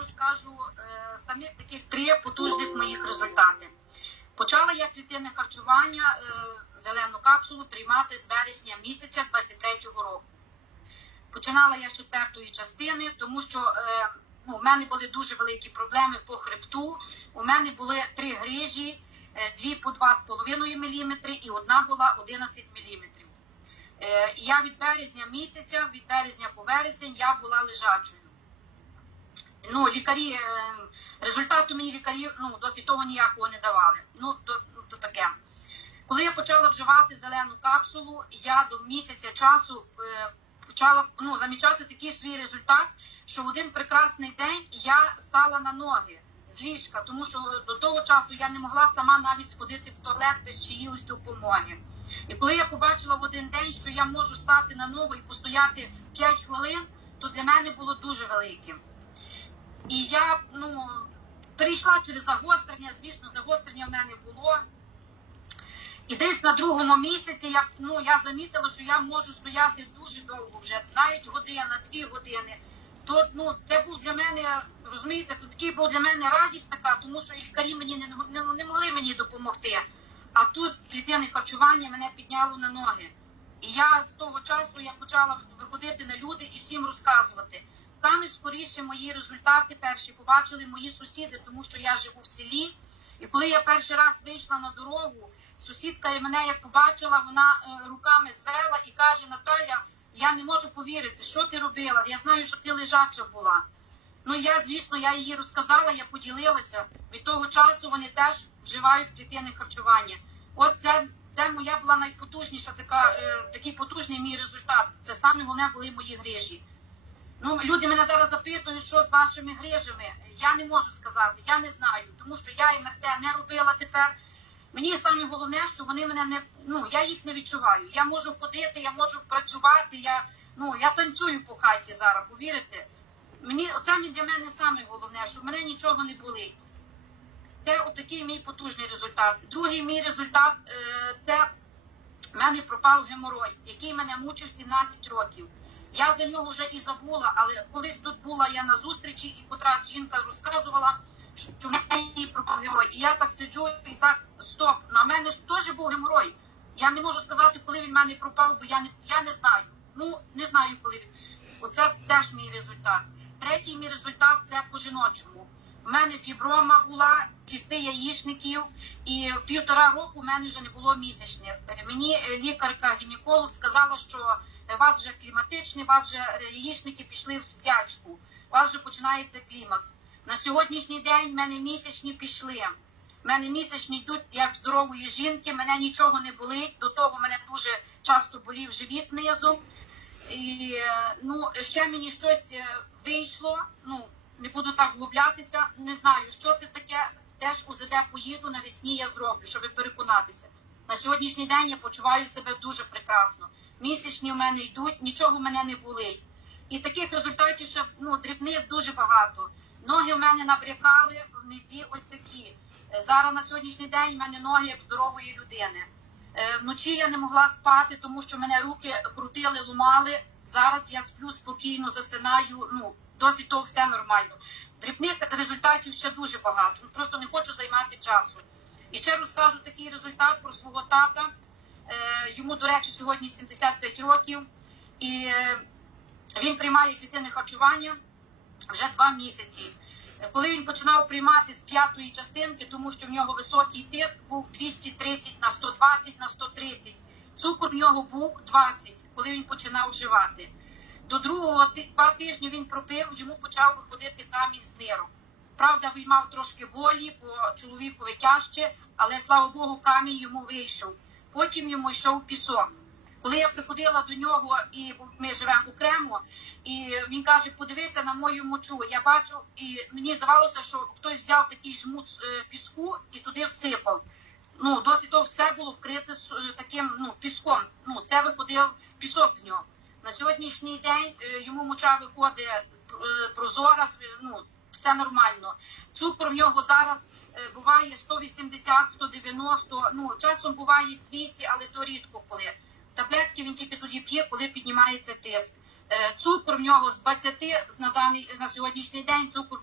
розкажу е, самі таких три потужних моїх результати. Почала я клітинне харчування е, зелену капсулу приймати з вересня місяця 23-го року. Починала я з четвертої частини, тому що е, ну, у мене були дуже великі проблеми по хребту. У мене були три грижі, дві по 2,5 мм і одна була 11 мм. Я від березня місяця, від березня по вересень, я була лежачою. Ну, лікарі, е, результату мені лікарі ну, досить того ніякого не давали. Ну, то, ну, то таке. Коли я почала вживати зелену капсулу, я до місяця часу е, почала ну, замічати такий свій результат, що в один прекрасний день я стала на ноги з ліжка, тому що до того часу я не могла сама навіть сходити в туалет без чиїсь допомоги. І коли я побачила в один день, що я можу стати на ногу і постояти 5 хвилин, то для мене було дуже великим. І я ну, перейшла через загострення, звісно, загострення в мене було. І десь на другому місяці я, ну, я замітила, що я можу стояти дуже довго вже, навіть година, дві години. То ну, це був для мене, розумієте, то такий був для мене радість така, тому що лікарі мені не, не, не могли мені допомогти. А тут клітинне харчування мене підняло на ноги. І я з того часу я почала виходити на люди і всім розказувати. Там і скоріше мої результати перші побачили мої сусіди, тому що я живу в селі. І коли я перший раз вийшла на дорогу, сусідка мене як побачила, вона е, руками звела і каже: Наталя, я не можу повірити, що ти робила. Я знаю, що ти лежача була. Ну я, звісно, я їй розказала, я поділилася. Від того часу вони теж вживають клітинне харчування. От це, це моя була найпотужніша така, е, такий потужний мій результат. Це саме головне були мої грижі. Ну, люди мене зараз запитують, що з вашими грижами. Я не можу сказати, я не знаю, тому що я МРТ не робила тепер. Мені саме головне, що вони мене не ну я їх не відчуваю. Я можу ходити, я можу працювати. Я ну я танцюю по хаті зараз. Повірите? Мені це для мене саме головне, в мене нічого не болить. Це отакий мій потужний результат. Другий мій результат е, це в мене пропав геморой, який мене мучив 17 років. Я за нього вже і забула, але колись тут була я на зустрічі, і котрась жінка розказувала, що в мене пропав геморой. І я так сиджу і так стоп. На мене ж теж був геморой. Я не можу сказати, коли він в мене пропав, бо я не я не знаю. Ну не знаю, коли він. Оце теж мій результат. Третій мій результат це по жіночому. У мене фіброма була, кісти яєчників, і півтора року у мене вже не було місячних. Мені е, лікарка-гінеколог сказала, що вас вже кліматичний, вас вже е, яєчники пішли в спячку, у вас вже починається клімакс. На сьогоднішній день в мене місячні пішли. У мене місячні йдуть як здорової жінки, мене нічого не болить. До того мене дуже часто болів живіт низом. І е, ну, ще мені щось е, вийшло. Ну, не буду так глублятися. Не знаю, що це таке. Теж УЗД поїду навесні я зроблю, щоб переконатися. На сьогоднішній день я почуваю себе дуже прекрасно. Місячні в мене йдуть, нічого в мене не болить. І таких результатів ще ну, дрібних дуже багато. Ноги в мене набрякали, в низі ось такі. Е, Зараз на сьогоднішній день в мене ноги як здорової людини. Е, Вночі я не могла спати, тому що мене руки крутили, лумали. Зараз я сплю спокійно, засинаю. Ну досить того все нормально. Дрібних результатів ще дуже багато. Просто не хочу займати часу. І ще розкажу такий результат про свого тата. Е, Йому, до речі, сьогодні 75 років, і він приймає клітинне харчування вже два місяці. Коли він починав приймати з п'ятої частинки, тому що в нього високий тиск був 230 на 120 на 130. Цукор в нього був 20, коли він починав вживати. До другого два тижні він пропив, йому почав виходити камінь з нирок. Правда, він мав трошки болі, по чоловікові тяжче, але слава Богу, камінь йому вийшов. Потім йому йшов пісок. Коли я приходила до нього, і ми живемо окремо, і він каже: подивися на мою мочу. Я бачу, і мені здавалося, що хтось взяв такий жмут е, піску і туди всипав. Ну, досить то все було вкрите е, таким ну, піском. Ну, це виходив пісок з нього. На сьогоднішній день е, йому моча виходить прозора, ну, все нормально. Цукор в нього зараз буває 180, 190, ну часом буває 200, але то рідко коли. Таблетки він тільки тоді п'є, коли піднімається тиск. Е, Цукор в нього з 20 на даний на сьогоднішній день цукор